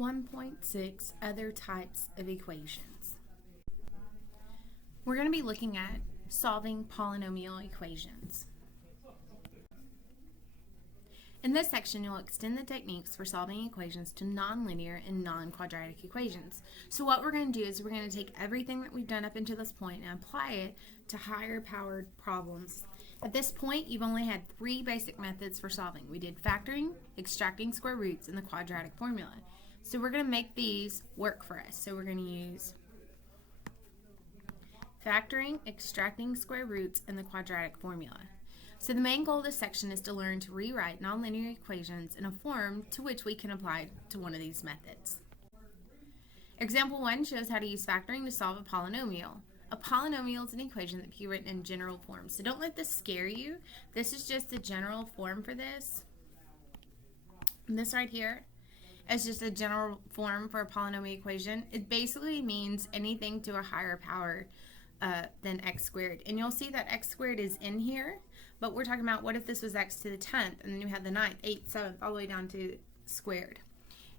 1.6 Other types of equations. We're going to be looking at solving polynomial equations. In this section, you'll extend the techniques for solving equations to nonlinear and non-quadratic equations. So what we're going to do is we're going to take everything that we've done up until this point and apply it to higher powered problems. At this point, you've only had three basic methods for solving. We did factoring, extracting square roots, and the quadratic formula. So we're going to make these work for us. So we're going to use factoring, extracting square roots, and the quadratic formula. So the main goal of this section is to learn to rewrite nonlinear equations in a form to which we can apply to one of these methods. Example 1 shows how to use factoring to solve a polynomial. A polynomial is an equation that can be written in general form. So don't let this scare you. This is just the general form for this. And this right here is just a general form for a polynomial equation. It basically means anything to a higher power than x squared. And you'll see that x squared is in here, but we're talking about what if this was x to the 10th, and then you had the 9th, 8th, 7th, all the way down to squared.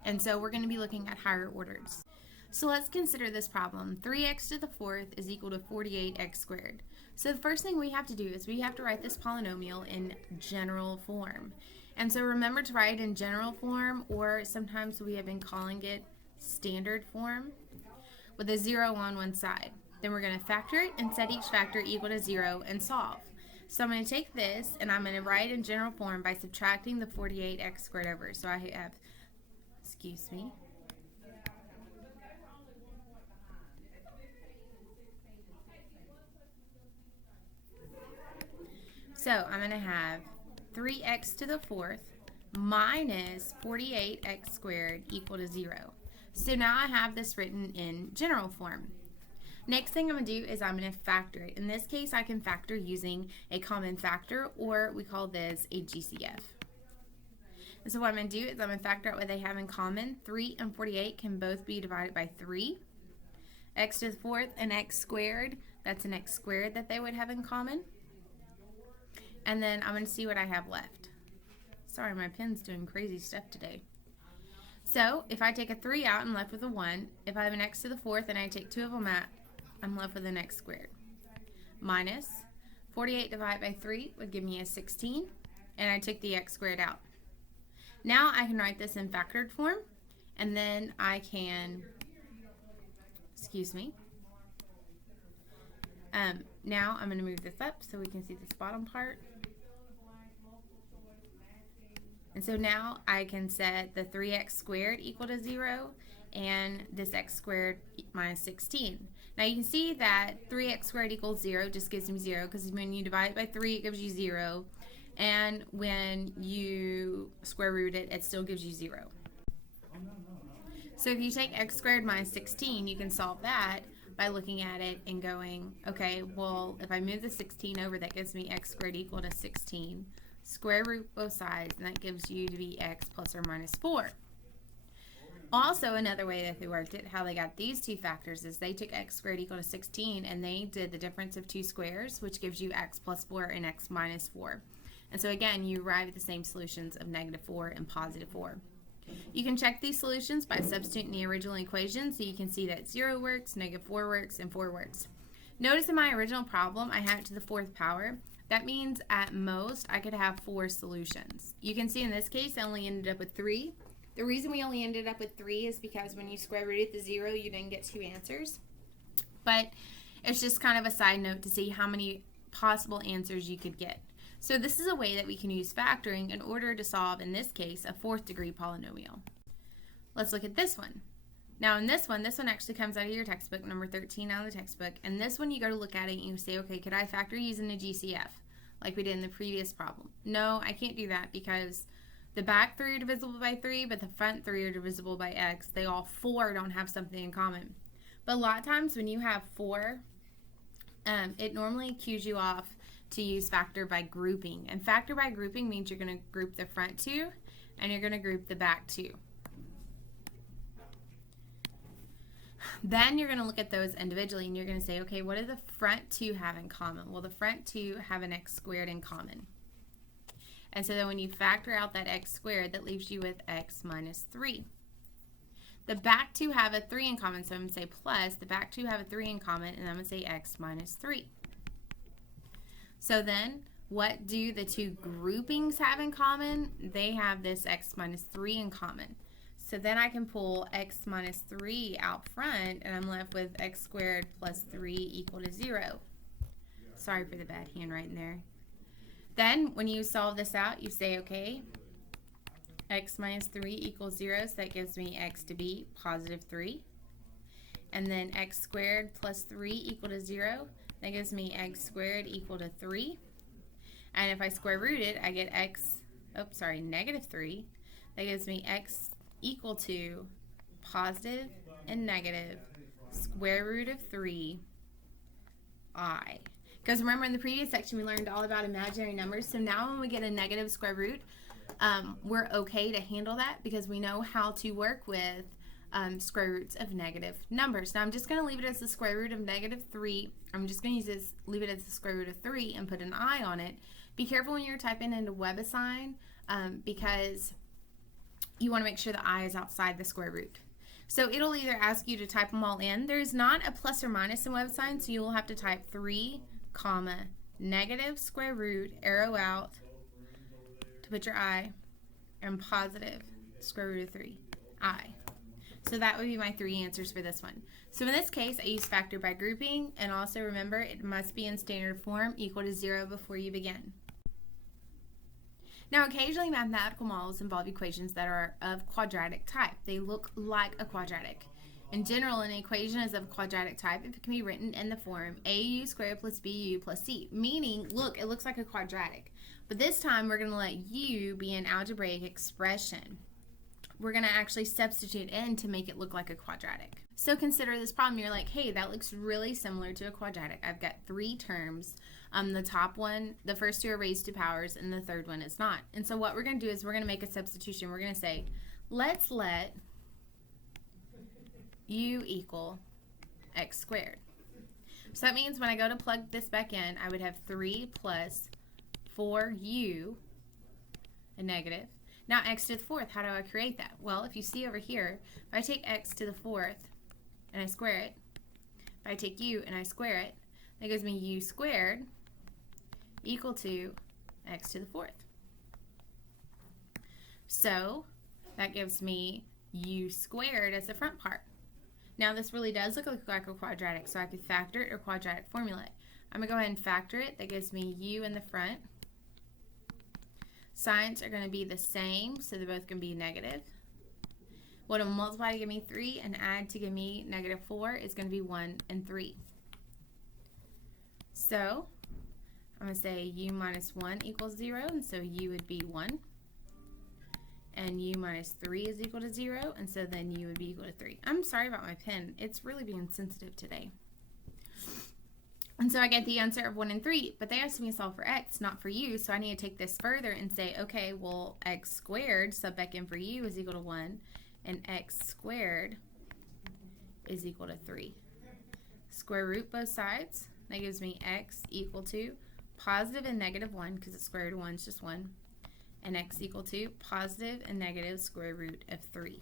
And so we're going to be looking at higher orders. So let's consider this problem. 3x to the 4th is equal to 48x squared. So the first thing we have to do is we have to write this polynomial in general form. And so remember to write it in general form, or sometimes we have been calling it standard form, with a 0 on one side. Then we're going to factor it and set each factor equal to 0 and solve. So I'm going to take this and I'm going to write it in general form by subtracting the 48x squared over. So I have, So I'm going to have 3x to the 4th minus 48x squared equal to 0. So now I have this written in general form. Next thing I'm going to do is I'm going to factor it. In this case, I can factor using a common factor, or we call this a GCF. And so what I'm going to do is I'm going to factor out what they have in common. 3 and 48 can both be divided by 3. X to the 4th and x squared, that's an x squared that they would have in common. And then I'm going to see what I have left. Sorry, my pen's doing crazy stuff today. So if I take a 3 out, I'm left with a 1. If I have an x to the 4th and I take 2 of them out, I'm left with an x squared. Minus 48 divided by 3 would give me a 16, and I took the x squared out. Now I can write this in factored form, and then I can, now I'm going to move this up so we can see this bottom part. And so now I can set the 3x squared equal to 0 and this x squared minus 16. Now you can see that 3x squared equals 0 just gives me 0, because when you divide it by 3 it gives you 0, and when you square root it, it still gives you 0. So if you take x squared minus 16, you can solve that by looking at it and going, okay, well, if I move the 16 over, that gives me x squared equal to 16. Square root both sides, and that gives you to be x plus or minus 4. Also, another way that they worked it, how they got these two factors, is they took x squared equal to 16 and they did the difference of two squares, which gives you x plus 4 and x minus 4. And so again, you arrive at the same solutions of negative 4 and positive 4. You can check these solutions by substituting the original equation, so you can see that 0 works, negative 4 works, and 4 works. Notice in my original problem, I had it to the 4th power. That means at most I could have 4 solutions. You can see in this case I only ended up with 3. The reason we only ended up with 3 is because when you square rooted the 0, you didn't get 2 answers. But it's just kind of a side note to see how many possible answers you could get. So this is a way that we can use factoring in order to solve, in this case, a 4th degree polynomial. Let's look at this one. Now in this one actually comes out of your textbook, number 13 out of the textbook, and this one you go to look at it and you say, okay, could I factor using a GCF like we did in the previous problem? No, I can't do that because the back 3 are divisible by 3, but the front 3 are divisible by x. They all 4 don't have something in common. But a lot of times when you have 4, it normally cues you off to use factor by grouping. And factor by grouping means you're going to group the front 2 and you're going to group the back 2. Then you're going to look at those individually and you're going to say, okay, what do the front 2 have in common? Well, the front 2 have an x squared in common. And so then when you factor out that x squared, that leaves you with x minus 3. The back two have a 3 in common, so I'm going to say plus. The back two have a 3 in common, and I'm going to say x minus 3. So then, what do the two groupings have in common? They have this x minus 3 in common. So then I can pull x minus 3 out front, and I'm left with x squared plus 3 equal to 0. Sorry for the bad handwriting there. Then, when you solve this out, you say, okay, x minus 3 equals 0, so that gives me x to be positive 3. And then x squared plus 3 equal to 0, that gives me x squared equal to 3. And if I square root it, I get negative 3. That gives me x equal to positive and negative square root of 3 I. Because remember in the previous section we learned all about imaginary numbers, so now when we get a negative square root, we're okay to handle that because we know how to work with square roots of negative numbers. Now I'm just going to leave it as the square root of negative 3. I'm just going to leave it as the square root of 3 and put an I on it. Be careful when you're typing into WebAssign because you want to make sure the I is outside the square root. So it'll either ask you to type them all in. There's not a plus or minus in WebAssign, so you will have to type 3, comma, negative square root, arrow out to put your I, and positive square root of 3, I. So that would be my 3 answers for this one. So in this case, I use factor by grouping, and also remember it must be in standard form equal to 0 before you begin. Now occasionally mathematical models involve equations that are of quadratic type. They look like a quadratic. In general, an equation is of quadratic type if it can be written in the form AU squared plus BU plus C, meaning, look, it looks like a quadratic. But this time we're going to let U be an algebraic expression. We're going to actually substitute in to make it look like a quadratic. So consider this problem. You're like, hey, that looks really similar to a quadratic. I've got 3 terms. The top one, the first 2 are raised to powers, and the third one is not. And so what we're going to do is we're going to make a substitution. We're going to say, let's let U equal x squared. So that means when I go to plug this back in, I would have 3 plus 4u, a negative. Now x to the 4th, how do I create that? Well, if you see over here, if I take x to the 4th and I square it, if I take u and I square it, that gives me u squared equal to x to the 4th. So that gives me u squared as the front part. Now this really does look like a quadratic, so I could factor it or quadratic formula it. I'm going to go ahead and factor it. That gives me u in the front. Signs are going to be the same, so they're both going to be negative. What will multiply to give me 3 and add to give me negative 4 is going to be 1 and 3. So I'm going to say u minus 1 equals 0, and so u would be 1. And u minus 3 is equal to 0, and so then u would be equal to 3. I'm sorry about my pen. It's really being sensitive today. And so I get the answer of 1 and 3, but they asked me to solve for x, not for u, so I need to take this further and say, okay, well, x squared, sub back in for u, is equal to 1, and x squared is equal to 3. Square root both sides. That gives me x equal to positive and negative 1, because the square root of 1 is just 1, and x equal to positive and negative square root of 3.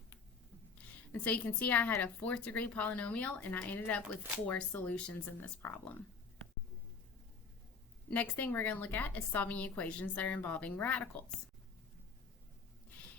And so you can see I had a 4th degree polynomial, and I ended up with 4 solutions in this problem. Next thing we're going to look at is solving equations that are involving radicals.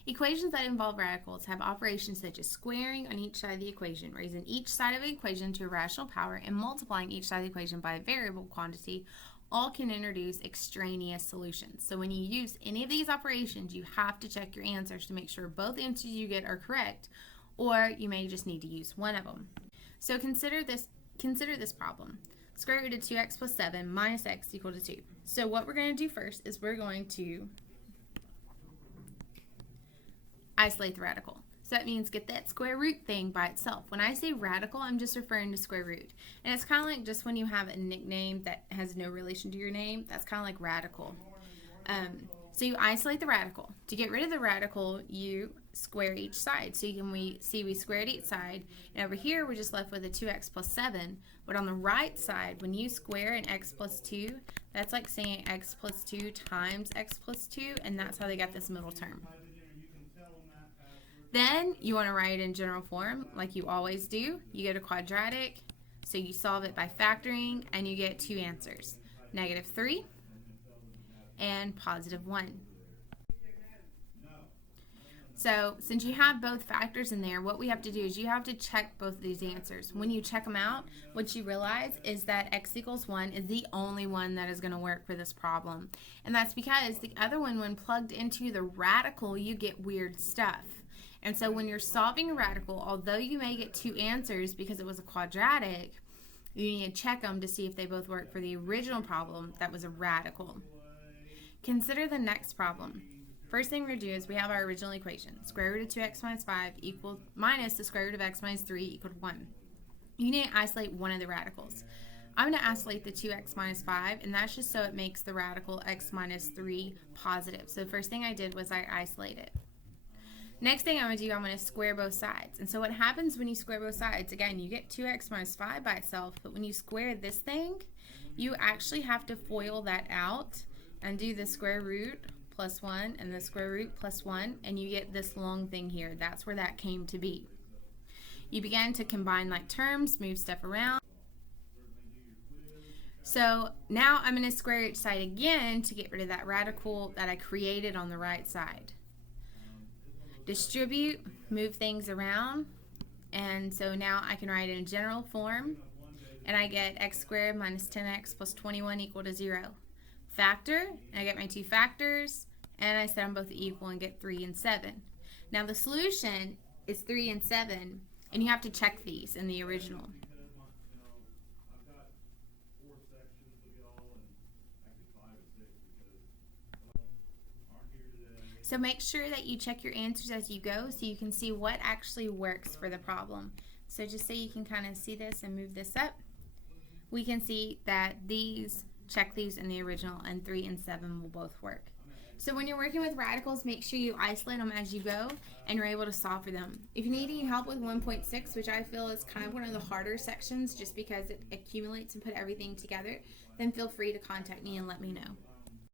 Equations that involve radicals have operations such as squaring on each side of the equation, raising each side of the equation to a rational power, and multiplying each side of the equation by a variable quantity. All can introduce extraneous solutions. So when you use any of these operations, you have to check your answers to make sure both answers you get are correct, or you may just need to use one of them. So consider this problem. Square root of 2x plus 7 minus x equal to 2. So what we're going to do first is we're going to isolate the radical. So that means get that square root thing by itself. When I say radical, I'm just referring to square root. And it's kind of like just when you have a nickname that has no relation to your name, that's kind of like radical. So you isolate the radical. To get rid of the radical, you square each side. So we squared each side. And over here, we're just left with a 2x plus 7. But on the right side, when you square an x plus 2, that's like saying x plus 2 times x plus 2, and that's how they got this middle term. Then you want to write it in general form like you always do. You get a quadratic, so you solve it by factoring, and you get two answers, -3 and +1. So since you have both factors in there, what we have to do is you have to check both of these answers. When you check them out, what you realize is that x = 1 is the only one that is going to work for this problem. And that's because the other one, when plugged into the radical, you get weird stuff. And so when you're solving a radical, although you may get two answers because it was a quadratic, you need to check them to see if they both work for the original problem that was a radical. Consider the next problem. First thing we're going to do is we have our original equation. Square root of 2x minus 5 minus the square root of x minus 3 equal to 1. You need to isolate one of the radicals. I'm going to isolate the 2x minus 5, and that's just so it makes the radical x minus 3 positive. So the first thing I did was I isolated it. Next thing I'm going to do, I'm going to square both sides. And so what happens when you square both sides, again, you get 2x minus 5 by itself, but when you square this thing, you actually have to FOIL that out and do the square root plus 1 and the square root plus 1, and you get this long thing here. That's where that came to be. You begin to combine like terms, move stuff around. So now I'm going to square each side again to get rid of that radical that I created on the right side. Distribute, move things around, and so now I can write it in general form, and I get x squared minus 10x plus 21 equal to 0. Factor, and I get my two factors, and I set them both equal and get 3 and 7. Now the solution is 3 and 7, and you have to check these in the original. So make sure that you check your answers as you go so you can see what actually works for the problem. So just so you can kind of see this and move this up, we can see that check these in the original, and 3 and 7 will both work. So when you're working with radicals, make sure you isolate them as you go and you're able to solve for them. If you need any help with 1.6, which I feel is kind of one of the harder sections just because it accumulates and put everything together, then feel free to contact me and let me know.